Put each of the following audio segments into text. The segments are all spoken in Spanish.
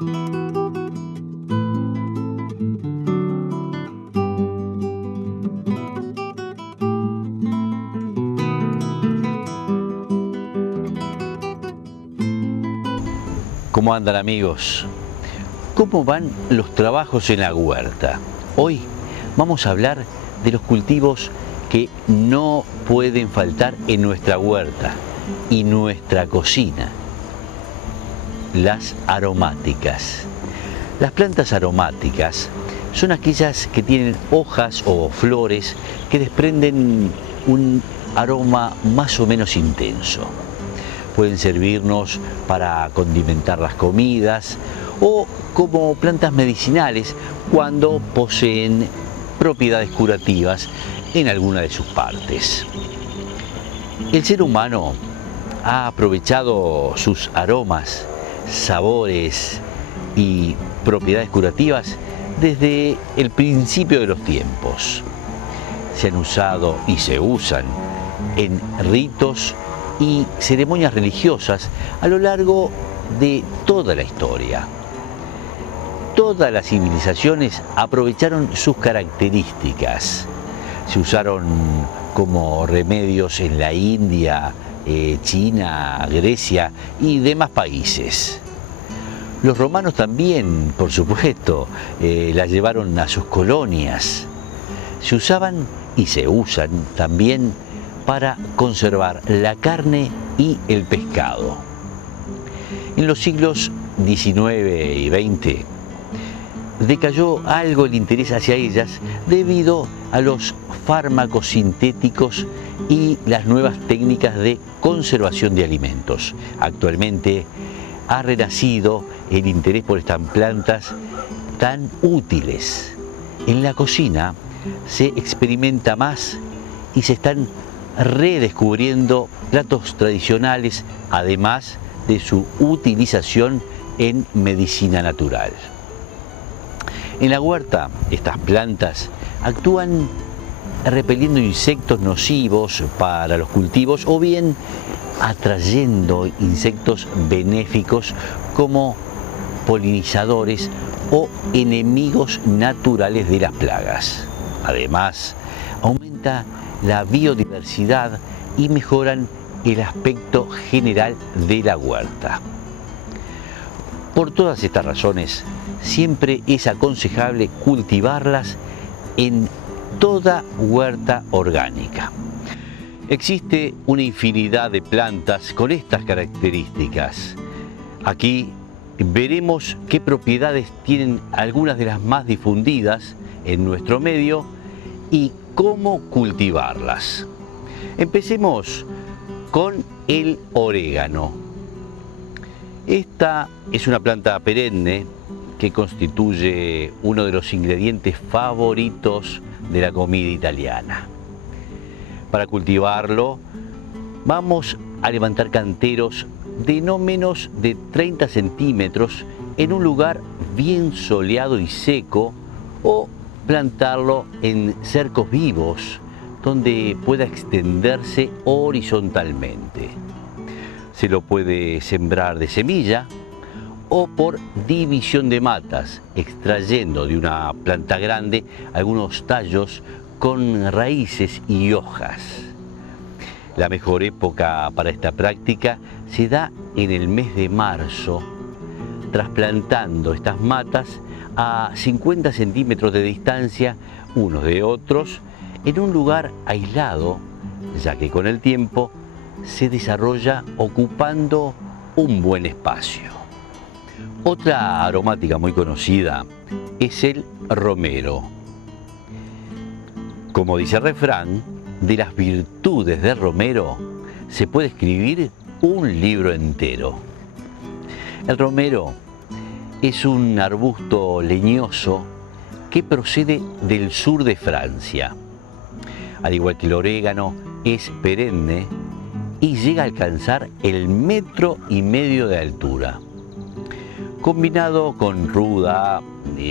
¿Cómo andan, amigos? ¿Cómo van los trabajos en la huerta? Hoy vamos a hablar de los cultivos que no pueden faltar en nuestra huerta y nuestra cocina. Las aromáticas. Las plantas aromáticas son aquellas que tienen hojas o flores que desprenden un aroma más o menos intenso. Pueden servirnos para condimentar las comidas o como plantas medicinales cuando poseen propiedades curativas en alguna de sus partes. El ser humano ha aprovechado sus aromas, sabores y propiedades curativas desde el principio de los tiempos. Se han usado y se usan en ritos y ceremonias religiosas a lo largo de toda la historia. Todas las civilizaciones aprovecharon sus características. Se usaron como remedios en la India, China, Grecia y demás países. Los romanos también, por supuesto, las llevaron a sus colonias. Se usaban y se usan también para conservar la carne y el pescado. En los siglos XIX y XX decayó algo el interés hacia ellas debido a los fármacos sintéticos y las nuevas técnicas de conservación de alimentos. Actualmente ha renacido el interés por estas plantas tan útiles. En la cocina se experimenta más y se están redescubriendo platos tradicionales, además de su utilización en medicina natural. En la huerta, estas plantas actúan repeliendo insectos nocivos para los cultivos o bien atrayendo insectos benéficos como polinizadores o enemigos naturales de las plagas. Además, aumenta la biodiversidad y mejoran el aspecto general de la huerta. Por todas estas razones, siempre es aconsejable cultivarlas en toda huerta orgánica. Existe una infinidad de plantas con estas características. Aquí veremos qué propiedades tienen algunas de las más difundidas en nuestro medio y cómo cultivarlas. Empecemos con el orégano. Esta es una planta perenne que constituye uno de los ingredientes favoritos de la comida italiana. Para cultivarlo, vamos a levantar canteros de no menos de 30 centímetros en un lugar bien soleado y seco o plantarlo en cercos vivos donde pueda extenderse horizontalmente. Se lo puede sembrar de semilla o por división de matas, extrayendo de una planta grande algunos tallos con raíces y hojas. La mejor época para esta práctica se da en el mes de marzo, trasplantando estas matas a 50 centímetros de distancia unos de otros en un lugar aislado, ya que con el tiempo se desarrolla ocupando un buen espacio. Otra aromática muy conocida es el romero. Como dice el refrán, de las virtudes del romero se puede escribir un libro entero. El romero es un arbusto leñoso que procede del sur de Francia. Al igual que el orégano, es perenne y llega a alcanzar el 1,5 metros de altura. Combinado con ruda,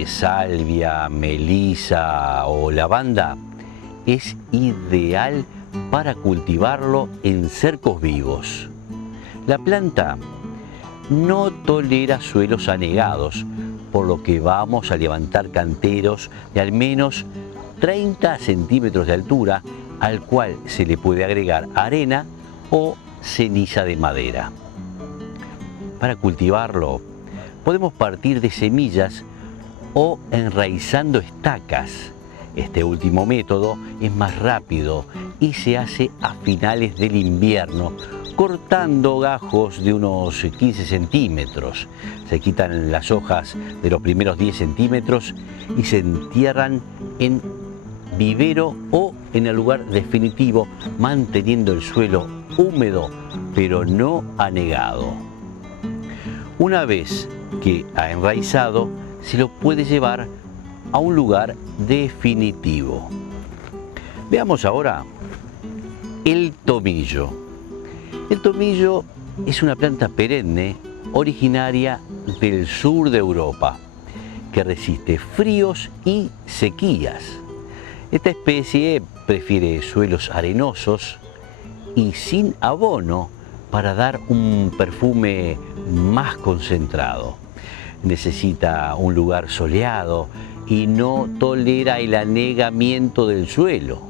salvia, melisa o lavanda, es ideal para cultivarlo en cercos vivos. La planta no tolera suelos anegados, por lo que vamos a levantar canteros de al menos 30 centímetros de altura, al cual se le puede agregar arena o ceniza de madera. Para cultivarlo, podemos partir de semillas o enraizando estacas. Este último método es más rápido y se hace a finales del invierno, cortando gajos de unos 15 centímetros. Se quitan las hojas de los primeros 10 centímetros y se entierran en vivero o en el lugar definitivo, manteniendo el suelo húmedo pero no anegado. Una vez que ha enraizado, se lo puede llevar a un lugar definitivo. Veamos ahora el tomillo. El tomillo es una planta perenne originaria del sur de Europa que resiste fríos y sequías. Esta especie prefiere suelos arenosos y sin abono para dar un perfume más concentrado. Necesita un lugar soleado y no tolera el anegamiento del suelo.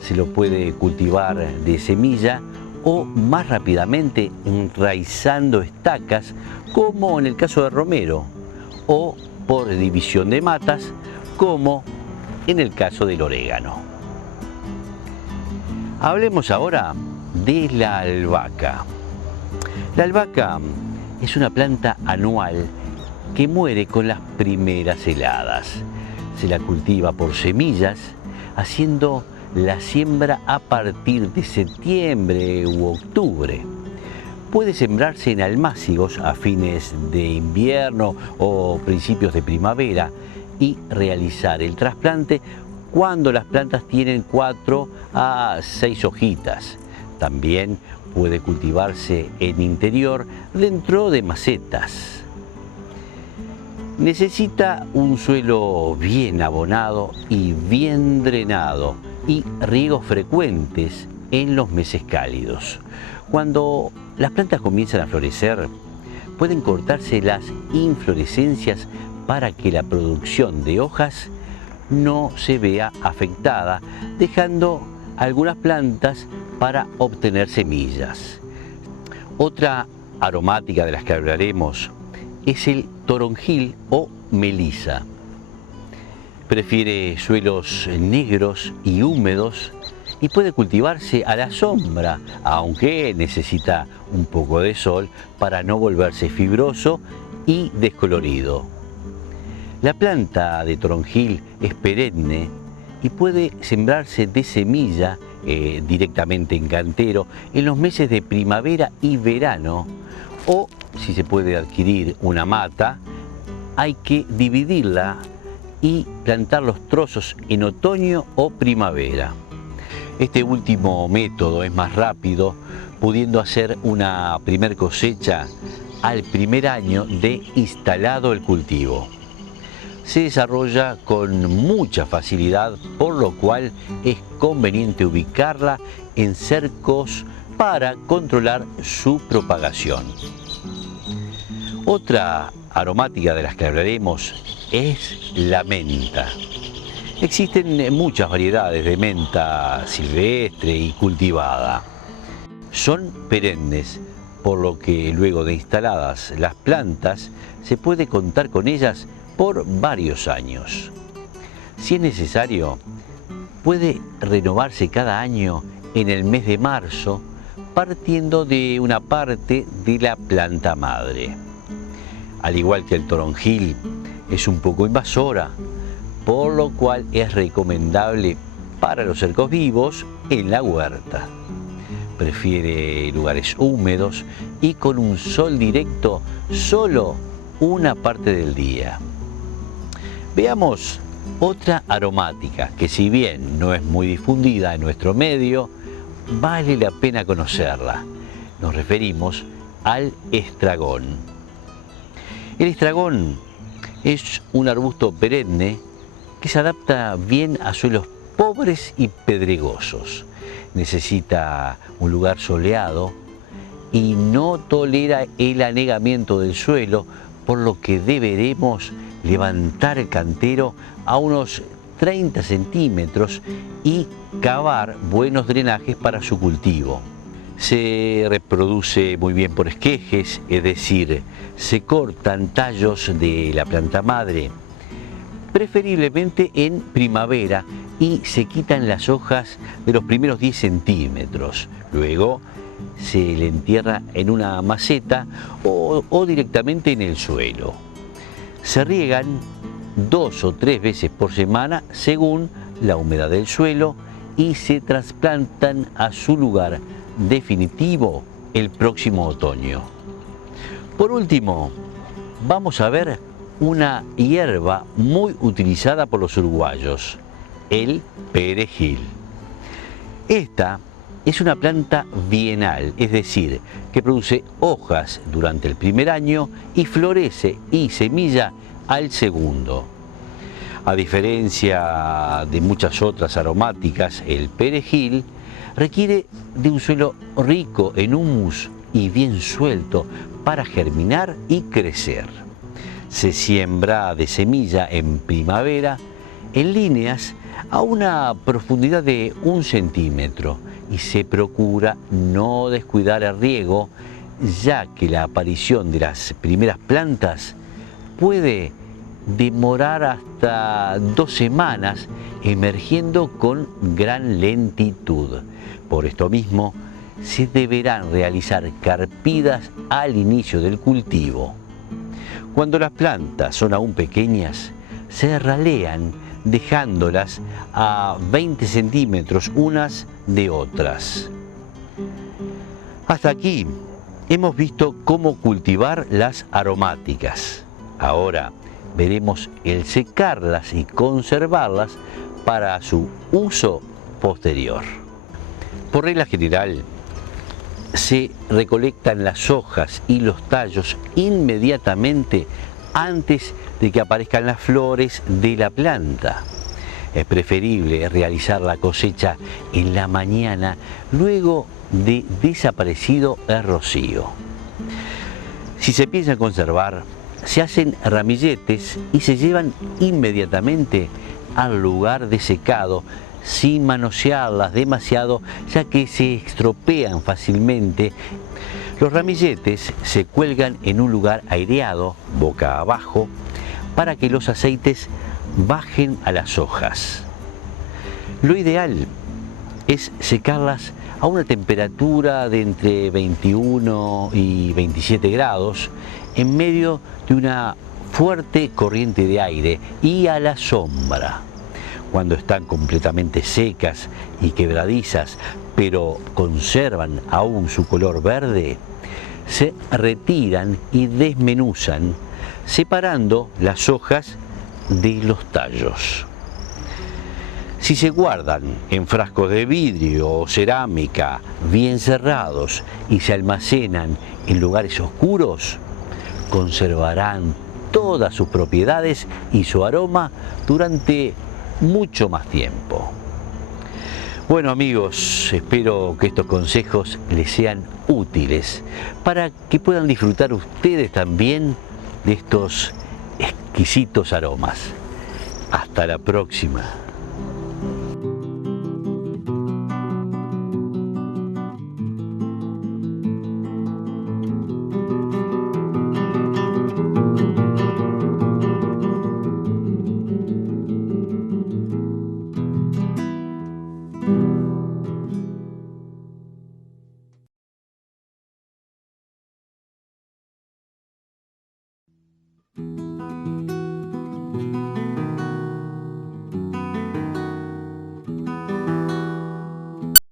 Se lo puede cultivar de semilla o más rápidamente enraizando estacas, como en el caso de romero, o por división de matas, como en el caso del orégano. Hablemos ahora de la albahaca. La albahaca es una planta anual que muere con las primeras heladas. Se la cultiva por semillas, haciendo la siembra a partir de septiembre u octubre. Puede sembrarse en almácigos a fines de invierno o principios de primavera y realizar el trasplante cuando las plantas tienen 4 a 6 hojitas. También puede cultivarse en interior dentro de macetas. Necesita un suelo bien abonado y bien drenado y riegos frecuentes en los meses cálidos. Cuando las plantas comienzan a florecer, pueden cortarse las inflorescencias para que la producción de hojas no se vea afectada, dejando algunas plantas para obtener semillas. Otra aromática de las que hablaremos es el toronjil o melisa. Prefiere suelos negros y húmedos y puede cultivarse a la sombra, aunque necesita un poco de sol para no volverse fibroso y descolorido. La planta de toronjil es perenne y puede sembrarse de semilla directamente en cantero en los meses de primavera y verano, o si se puede adquirir una mata, hay que dividirla y plantar los trozos en otoño o primavera. Este último método es más rápido, pudiendo hacer una primer cosecha al primer año de instalado el cultivo. Se desarrolla con mucha facilidad, por lo cual es conveniente ubicarla en cercos para controlar su propagación. Otra aromática de las que hablaremos es la menta. Existen muchas variedades de menta silvestre y cultivada. Son perennes, por lo que luego de instaladas las plantas se puede contar con ellas por varios años. Si es necesario, puede renovarse cada año en el mes de marzo, partiendo de una parte de la planta madre. Al igual que el toronjil, es un poco invasora, por lo cual es recomendable para los cercos vivos en la huerta. Prefiere lugares húmedos y con un sol directo solo una parte del día. Veamos otra aromática que, si bien no es muy difundida en nuestro medio, vale la pena conocerla. Nos referimos al estragón. El estragón es un arbusto perenne que se adapta bien a suelos pobres y pedregosos. Necesita un lugar soleado y no tolera el anegamiento del suelo, por lo que deberemos levantar el cantero a unos 30 centímetros y cavar buenos drenajes para su cultivo. Se reproduce muy bien por esquejes, es decir, se cortan tallos de la planta madre, preferiblemente en primavera, y se quitan las hojas de los primeros 10 centímetros. Luego se le entierra en una maceta o directamente en el suelo. Se riegan 2 o 3 veces por semana según la humedad del suelo y se trasplantan a su lugar definitivo el próximo otoño. Por último, vamos a ver una hierba muy utilizada por los uruguayos, el perejil. Esta es una planta bienal, es decir, que produce hojas durante el primer año y florece y semilla al segundo. A diferencia de muchas otras aromáticas, el perejil requiere de un suelo rico en humus y bien suelto para germinar y crecer. Se siembra de semilla en primavera en líneas a una profundidad de 1 centímetro y se procura no descuidar el riego, ya que la aparición de las primeras plantas puede demorar hasta 2 semanas, emergiendo con gran lentitud. Por esto mismo, se deberán realizar carpidas al inicio del cultivo. Cuando las plantas son aún pequeñas, se ralean dejándolas a 20 centímetros unas de otras. Hasta aquí hemos visto cómo cultivar las aromáticas. Ahora veremos el secarlas y conservarlas para su uso posterior. Por regla general, se recolectan las hojas y los tallos inmediatamente antes de que aparezcan las flores de la planta. Es preferible realizar la cosecha en la mañana luego de desaparecido el rocío. Si se piensa conservar, se hacen ramilletes y se llevan inmediatamente al lugar de secado sin manosearlas demasiado, ya que se estropean fácilmente. Los ramilletes se cuelgan en un lugar aireado, boca abajo, para que los aceites bajen a las hojas. Lo ideal es secarlas a una temperatura de entre 21 y 27 grados en medio de una fuerte corriente de aire y a la sombra. Cuando están completamente secas y quebradizas, pero conservan aún su color verde, se retiran y desmenuzan, separando las hojas de los tallos. Si se guardan en frascos de vidrio o cerámica bien cerrados y se almacenan en lugares oscuros, conservarán todas sus propiedades y su aroma durante mucho más tiempo. Bueno amigos, espero que estos consejos les sean útiles para que puedan disfrutar ustedes también de estos exquisitos aromas. Hasta la próxima.